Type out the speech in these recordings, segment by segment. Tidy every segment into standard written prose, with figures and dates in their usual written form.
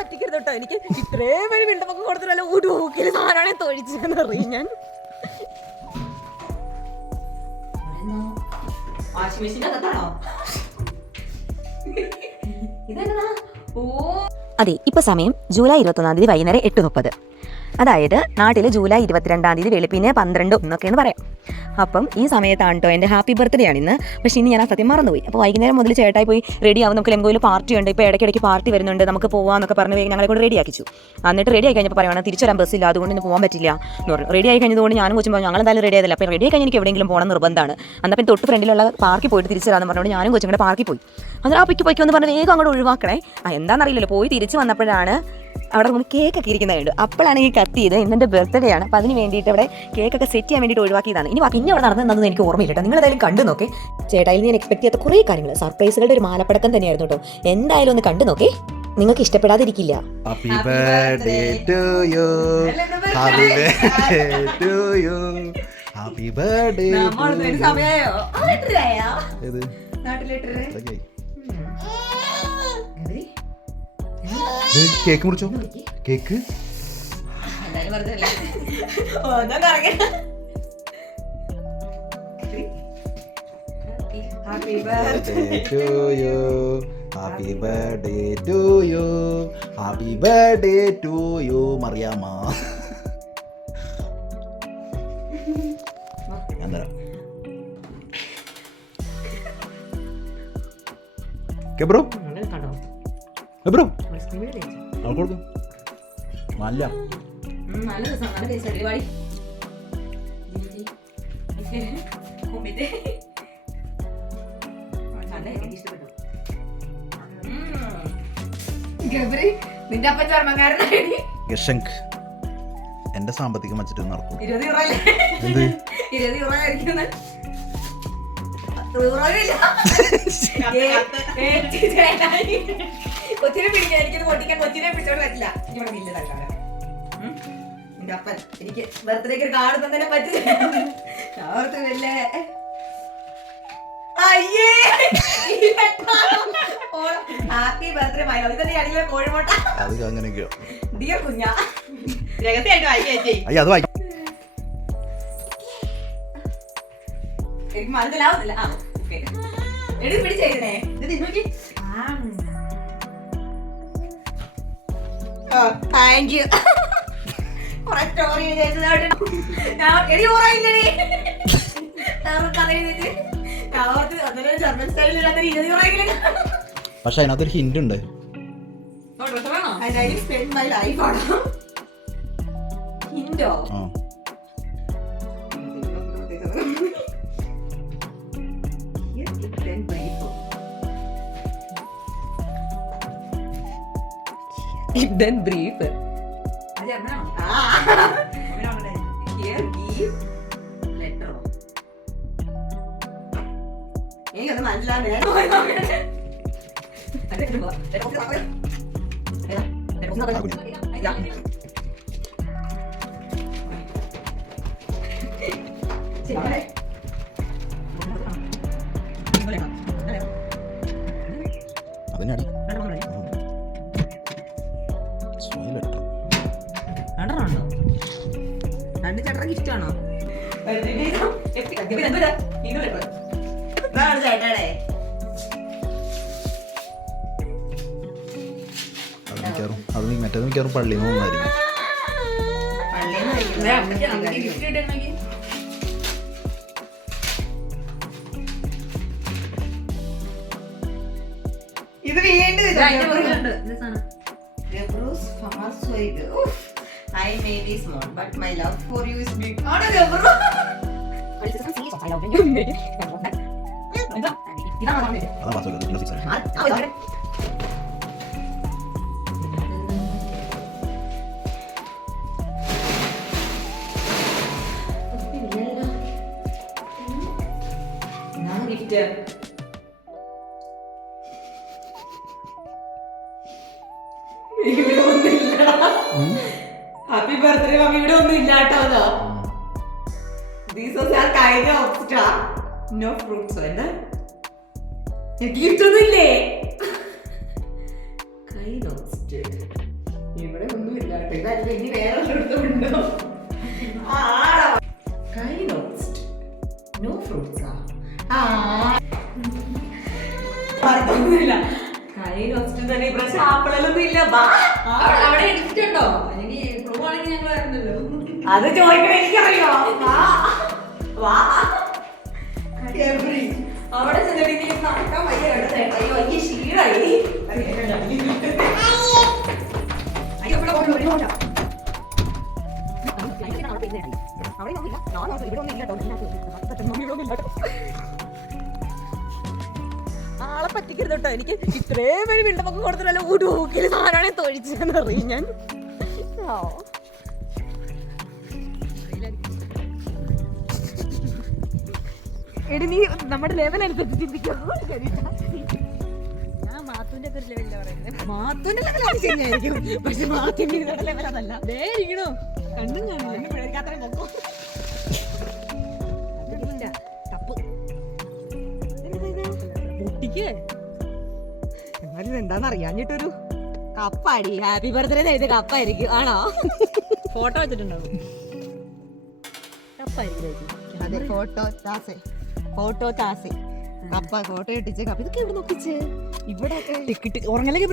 പറ്റിക്കരുത് കേട്ടോ. എനിക്ക് ഇത്രയും പേര് മിണ്ടപ്പൊക്കെ കൊടുത്തിട്ടല്ല ഒരു ഊക്കിൽ സാധനമാണെ തൊഴിച്ചെന്ന് അറിയും ഞാൻ. വാഷിംഗ് മെഷീൻ്റെ അകത്താണോ ഇതെന്നാ? ഓ അതെ, ഇപ്പൊ സമയം ജൂലൈ 21 വൈകുന്നേരം 8:30. അതായത് നാട്ടിൽ ജൂലൈ 22 വെളുപ്പിന് 12 എന്ന് പറയാം. അപ്പം ഈ സമയത്താണ് കേട്ടോ എൻ്റെ ഹാപ്പി ബർത്ത്ഡേ ആണ് ഇന്ന്. പക്ഷേ ഇന്ന് ഞാൻ ആ സത്യം മറന്നുപോയി. അപ്പോൾ വൈകുന്നേരം മുതൽ ചേട്ടായി പോയി റെഡി ആവും. നമുക്ക് ലെങ്കോയിൽ പാർട്ടി ഉണ്ട്, ഇപ്പോൾ ഇടയ്ക്കിടയ്ക്ക് പാർട്ടി വരുന്നുണ്ട്, നമുക്ക് പോകാമെന്നൊക്കെ പറഞ്ഞ് ഞങ്ങളെ കൂടെ റെഡി ആക്കിച്ചു. എന്നിട്ട് റെഡി ആയി കഴിഞ്ഞപ്പോൾ പറയുകയാണ് തിരിച്ചു വരാൻ ബസ്സില്ല, അതുകൊണ്ട് ഇന്ന് പോകാൻ പറ്റില്ല എന്ന് പറഞ്ഞു. റെഡി ആയി കഴിഞ്ഞതുകൊണ്ട് ഞാനും കൊച്ചുമ്പോൾ ഞങ്ങൾ എന്തായാലും റെഡി ആയതല്ല. അപ്പോൾ റെഡി ആയി കഴിഞ്ഞാൽ എനിക്ക് എവിടെയെങ്കിലും പോകണം നിർബന്ധമാണ്. എന്നാൽ തൊട്ട് ഫ്രണ്ടിലുള്ള പാർക്കിൽ പോയിട്ട് തിരിച്ചു വരാമെന്ന് പറഞ്ഞുകൊണ്ട് ഞാനും കൊച്ചും കൂടെ പാർക്കിൽ പോയി. അന്നേരം ആ പിക്ക് എന്ന് പറഞ്ഞ് വേഗം അങ്ങോട്ട് ഒഴിവാക്കണേ. എന്താണെന്നറിയില്ലല്ലോ, പോയി തിരിച്ച് വന്നപ്പോഴാണ് അവിടെ നിന്ന് കേക്കൊക്കെ ഇരിക്കുന്നതുണ്ട്. അപ്പോഴാണ് ഈ കത്തിയത്. ഇന്നെൻ്റെ ബർത്ത്ഡേ ആണ്. അപ്പോൾ അതിന് വേണ്ടിയിട്ട് ഇവിടെ കേക്കൊക്കെ സെറ്റ് ചെയ്യാൻ വേണ്ടിയിട്ട് ഒഴിവാക്കിയതാണ്. ഇനി പിന്നെ അവിടെ നടന്നതെന്ന് എനിക്ക് ഓർമ്മയില്ല കേട്ടോ. നിങ്ങൾ എന്തായാലും കണ്ടു നോക്കേ. ചേട്ടായിൽ ഞാൻ എക്സ്പെക്ട് ചെയ്യാത്ത കുറേ കാര്യങ്ങൾ, സർപ്രൈസുകളുടെ ഒരു മാലപ്പടക്കം തന്നെയായിരുന്നു കേട്ടോ. എന്തായാലും ഒന്ന് കണ്ടു നോക്കേ, നിങ്ങൾക്ക് ഇഷ്ടപ്പെടാതിരിക്കില്ല. Happy birthday to you, happy birthday to you, happy birthday. Cake മുറിച്ചോ, cake. Happy birthday to you, happy birthday to you, happy birthday to you Mariyamma. എന്താ ബ്രോ ബ്രോ കൊടുക്കും നല്ല നിന്റെ അപ്പൻ ചർമ്മക്കാരനായി. യശങ്ക് എന്റെ സാമ്പത്തികം വെച്ചിട്ട് നടക്കും. 20 യൂറോ ആയിരിക്കും. കൊച്ചിനെ പിടിക്കാൻ എനിക്കത് പൊട്ടിക്കാൻ കൊച്ചിനെ പിടിച്ചോണ്ട് പറ്റില്ല. ഇവിടെ ഇല്ല തൽക്കാലം. എന്റെ അപ്പൻ എനിക്ക് ബർത്ത്ഡേക്ക് ഒരു കാർഡ് തന്നെ പറ്റില്ല. ഓർത്തില്ലേ? അയ്യേ ഹാപ്പി ബർത്ത്ഡേ മൈ ലവ്. ഇതെന്റെ അടിയിലെ കോഴിമുട്ട. അത് അങ്ങനെയൊക്കെയോ ഡിയർ കുഞ്ഞാ, രഹസ്യമായിട്ട് വായിക്കേ. അത് വായിക്കും. എനിക്ക് മനസ്സിലാവുന്നില്ല. ആ ഓക്കെ, എടുത്ത് പിടിച്ചേരുന്നേ. ഇത് തിന്നോക്കി. Thank you. കുറെ സ്റ്റോറി എടി ഓറായില്ലേ കഥ എഴുതിട്ട് ജർമ്മൻ സ്റ്റൈലിൽ 20 യൂറോ. പക്ഷെ അതിനകത്തൊരു ഹിന്റ് ഉണ്ട്. സ്പെൻഡ് മൈ ലൈഫ് ആണോ ഹിന്റോ? Then brief. Here give letter. എനിക്കൊന്നും മനസ്സിലാവുന്നില്ല. അതിനാണ് രണ്ട് ചേട്ടനൊക്കെ ഇഷ്ടമാണോ? ചേട്ടടെ അത് മറ്റേത് മിക്കവാറും പള്ളിയിൽ നിന്ന് വന്നായിരിക്കും. ഇത് I may be small, but my love for you is big. How does it bro? I love you. Happy birthday mummy. ഇവിടെ ഒന്നും ഇല്ലാട്ടോ. These are kind of star. No fruits. എന്താ ഗിഫ്റ്റ് ഒന്നും ഇല്ലേ? Kind of കേട്ടോ. ഇതല്ല ഇനി വേറെ എടുത്തുണ്ടോ? No ഫ്രൂട്ട്സാ? പറഞ്ഞില്ല. തന്നെ ഇപ്രാവശ്യം ആപ്പിളൊന്നും ഇല്ല. അവിടെ എടുത്തിട്ടുണ്ടോ? അല്ലെങ്കിൽ ക്ലൂ ആണെങ്കിൽ ഞങ്ങൾ വരുന്നല്ലോ. അത് ചോദിക്കണം, എനിക്കറിയോ. അവിടെ ചെന്നിട്ട് നടക്കാൻ വയ്യ കേട്ടോ. അയ്യോ വലിയ ക്ഷീണായി. ആളെ പറ്റിക്കരുത് കേട്ടോ. എനിക്ക് ഇത്രയും വഴി വീണ്ടപ്പൊക്കെ കൊടുത്തിട്ടല്ലോ ഊക്കില് സാധനമാണെ തൊഴിച്ചെന്ന് അറിയും ഞാൻ. എടി നീ നമ്മുടെ ലെവൽ അനുസരിച്ച് ചിന്തിക്കോ. ഞാൻ മാത്തുന്റെ ഒക്കെ ഒരു ലെവലില്ല പറയുന്നത്. മാത്തുന്റെ ലെവലാണ് ശരിയായിരിക്കും, പക്ഷെ മാത്തിന്റെ ലെവൽ അതല്ല. ഇരിക്കണോ കണ്ണും കാണില്ല. തപ്പ് പൊട്ടിക്ക്. എന്നാലും എന്താന്ന് അറിയാഞ്ഞിട്ടൊരു കപ്പാടി. ഹാപ്പി ബർത്ത്ഡേ ചെയ്ത് കപ്പായിരിക്കും. ആണോ? ഫോട്ടോ വെച്ചിട്ടുണ്ടാവും. കപ്പായിരിക്കും. അതെ, ഫോട്ടോ താസെ കപ്പ. ഫോട്ടോ ഇട്ടിച്ച് കപ്പ. ഇതൊക്കെ എവിടെ നോക്കിച്ച്? ഇവിടെ ഉറങ്ങലൊക്കെ.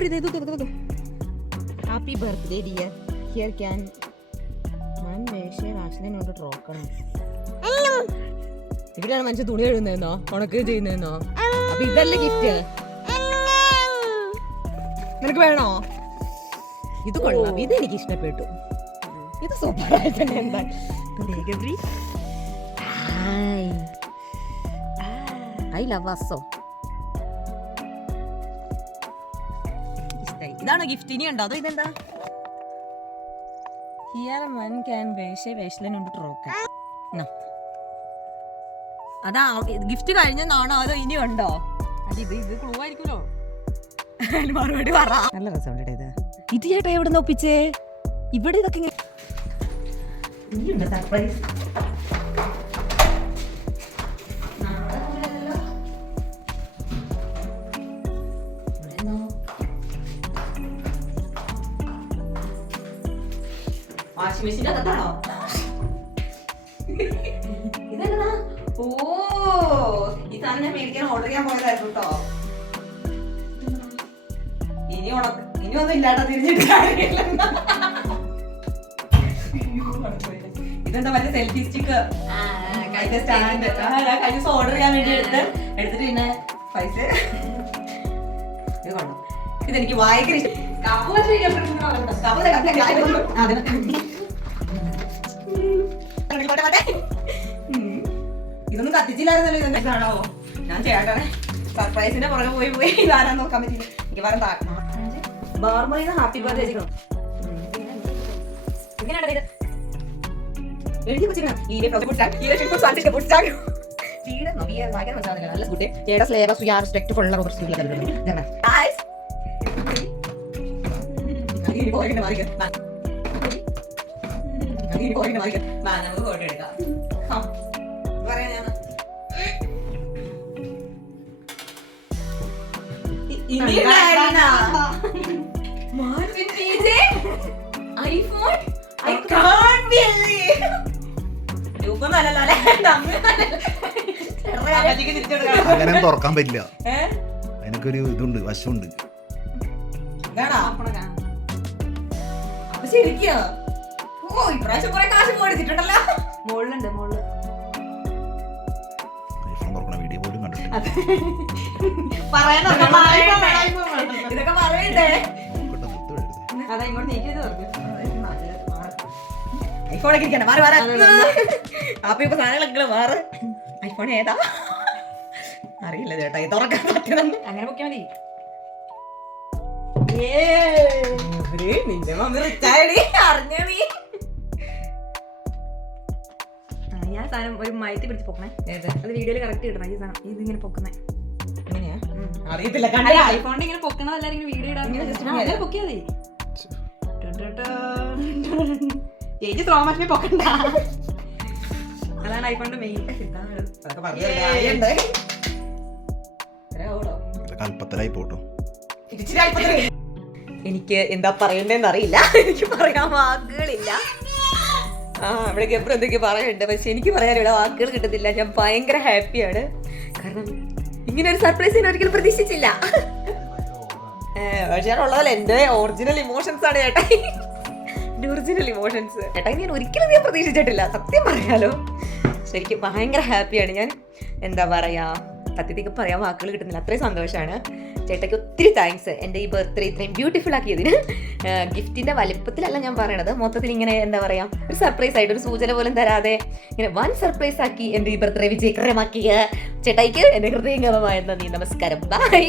Happy birthday dear. Here can വാഷിനോട് ട്രോക്കണം. ഇവിടെയാണ് മനുഷ്യൻ തുണി എഴുതുന്നതെന്നോ ഉണക്ക് ചെയ്യുന്നതെന്നോ? അപ്പൊ ഇതല്ലേ ഗിഫ്റ്റ്? നിനക്ക് വേണോ? ഇത് കൊള്ളാം, ഇത് എനിക്ക് ഇഷ്ടപ്പെട്ടു. ഇത് സൂപ്പറായി തന്നെ. എന്താ ഐ ലവ് അസോ. ഇതാണോ ഗിഫ്റ്റ്? ഇനി ഉണ്ടോ? അതോ ഇതെന്താ? ഹിയർ വൺ ക്യാൻ വേഷലുണ്ട് ട്രോക്കൺ. അതാ ഗിഫ്റ്റ് കഴിഞ്ഞെന്നാണോ അതോ ഇനി ഉണ്ടോ? അല്ല ഇത് ക്ലൂ ആയിരിക്കുമല്ലോ. മറുപടി പറ. നല്ല രസമുണ്ട് ഇത്. ഇത് ചേട്ടാ എവിടെ നിന്ന് ഒപ്പിച്ചേ? ഇവിടെ ഇതൊക്കെ സർപ്രൈസ്. വാഷിംഗ് മെഷീൻ്റെ അകത്താണോ? ഇതെന്താ? ഓ, ഈ സാധനം ഞാൻ മേടിക്കാൻ ഓർഡർ ചെയ്യാൻ പോയതായിരുന്നു കേട്ടോ. ഇനി ഒന്നും ഇല്ലാട്ടോ, തിരിച്ചിട്ട് കാര്യമില്ല. ഇതെന്താ മറ്റേ സെൽഫി സ്റ്റിക്ക് സ്റ്റാൻഡ്. ഞാൻ കഴിഞ്ഞ ദിവസം ഓർഡർ ചെയ്യാൻ വേണ്ടി എടുത്തിട്ട് പിന്നെ പൈസ ഇത് കൊണ്ടു. ഇതെനിക്ക് ഭയങ്കര ഇഷ്ടം. ഇതൊന്നും കത്തിച്ചില്ലായിരുന്നല്ലോ. ഇതെന്താണോ? ഞാൻ ചേട്ടനെ സർപ്രൈസിന്റെ പുറകെ പോയി ഇതാരാന്ന് നോക്കാൻ പറ്റില്ല. എനിക്ക് വേറെ ബാർമറിന്ന് ഹാപ്പി ബർത്ത്ഡേ ചെയ്യണം. ഇങ്ങനെയാണ് ഇത് എഴുതി വെച്ചിരിക്കണം. നല്ല കുട്ടി ചേട്ടാ സ്ലേബസ് വി ആർ റെസ്പെക്ട്ഫുൾ ഓവർ നമുക്ക് ഫോട്ടോ എടുക്കാം. പറയാ ഞാൻ ഐഫോൺ. I can't believe. അങ്ങനെ തുറക്കാൻ പറ്റില്ല. അതിനൊരു ഇതുണ്ട്, വശമുണ്ട്. ശരിക്കും ഓ ഇപ്രാവശ്യം കുറെ കാശ് മേടിച്ചിട്ടുണ്ടല്ലോ. മുകളിലുണ്ട്, മുകളിൽ ഐഫോൺ തുറക്കണ വീഡിയോ പോലും കണ്ടിട്ടില്ല. ഇതൊക്കെ പറയണ്ടേ? അതാ ഇങ്ങോട്ട് നീക്കിയത് പറഞ്ഞു. ഐഫോണൊക്കെ ഇരിക്കണ്ട. മാറി മാറി അപ്പൊ ഇപ്പൊ സാധനങ്ങളൊക്കെ മാറ്. ഐഫോൺ ഏതാ അറിയില്ല ചേട്ടാ. ഇത് തുറക്കാൻ പറ്റുന്നുണ്ട്. അങ്ങനെ പൊക്കിയാ മതി. നിന്റെ മമ്മി റിച്ചായടി അറിഞ്ഞ നീ. ഞാൻ സാധനം ഒരു മയത്തി പിടിച്ച് പൊക്കണേ. അത് വീഡിയോയിൽ കറക്റ്റ് കിട്ടണം. ഈ സാധനം ഇതിങ്ങനെ പൊക്കുന്നേ എങ്ങനെയാ അറിയത്തില്ല. ഐഫോണിന്റെ ഇങ്ങനെ പൊക്കണതല്ല, വീഡിയോ ഇടാൻ പൊക്കിയാ മതി. ചേച്ചി സ്ലോ മോഷനെ പൊക്കണ്ട. അതാണ് ഐഫോണിന്റെ മെയിൻ. കൽപ്പത്തലായി പോട്ടോ. എനിക്ക് എന്താ പറയണ്ടേന്ന് അറിയില്ല. എനിക്ക് പറയാൻ വാക്കുകളില്ല. ഇവിടെ ഗബ്രു എന്തൊക്കെ പറയുന്നുണ്ട്, പക്ഷെ എനിക്ക് പറയാനുള്ള വാക്കുകൾ കിട്ടുന്നില്ല. ഞാൻ ഭയങ്കര ഹാപ്പിയാണ്, കാരണം ഇങ്ങനെ ഒരു സർപ്രൈസ് ഞാൻ ഒരിക്കലും പ്രതീക്ഷിച്ചില്ല. പക്ഷെ ഉള്ളതല്ല, എൻ്റെ ഒറിജിനൽ ഇമോഷൻസ് ആണ് ചേട്ടാ, എൻ്റെ ഒറിജിനൽ ഇമോഷൻസ് ചേട്ടാ. ഞാൻ ഒരിക്കലും ഞാൻ പ്രതീക്ഷിച്ചിട്ടില്ല, സത്യം പറയാലോ. ശരിക്കും ഭയങ്കര ഹാപ്പിയാണ് ഞാൻ. എന്താ പറയുക, സത്യത്തേക്ക് പറയാൻ വാക്കുകൾ കിട്ടുന്നില്ല, അത്രയും സന്തോഷമാണ്. ചേട്ടയ്ക്ക് ഒത്തിരി താങ്ക്സ് എൻ്റെ ഈ ബർത്ത്ഡേ ഇത്രയും ബ്യൂട്ടിഫുൾ ആക്കിയതിന്. ഗിഫ്റ്റിൻ്റെ വലിപ്പത്തിലല്ല ഞാൻ പറയണത്, മൊത്തത്തിൽ ഇങ്ങനെ എന്താ പറയുക, ഒരു സർപ്രൈസ് ആയിട്ട് ഒരു സൂചന പോലും തരാതെ ഇങ്ങനെ വൺ സർപ്രൈസ് ആക്കി എൻ്റെ ഈ ബർത്ത്ഡേ വിജയകരമാക്കിയ ചേട്ടായിക്ക് എൻ്റെ ഹൃദയംഗമമായ നന്ദി, നമസ്കാരം, ബൈ.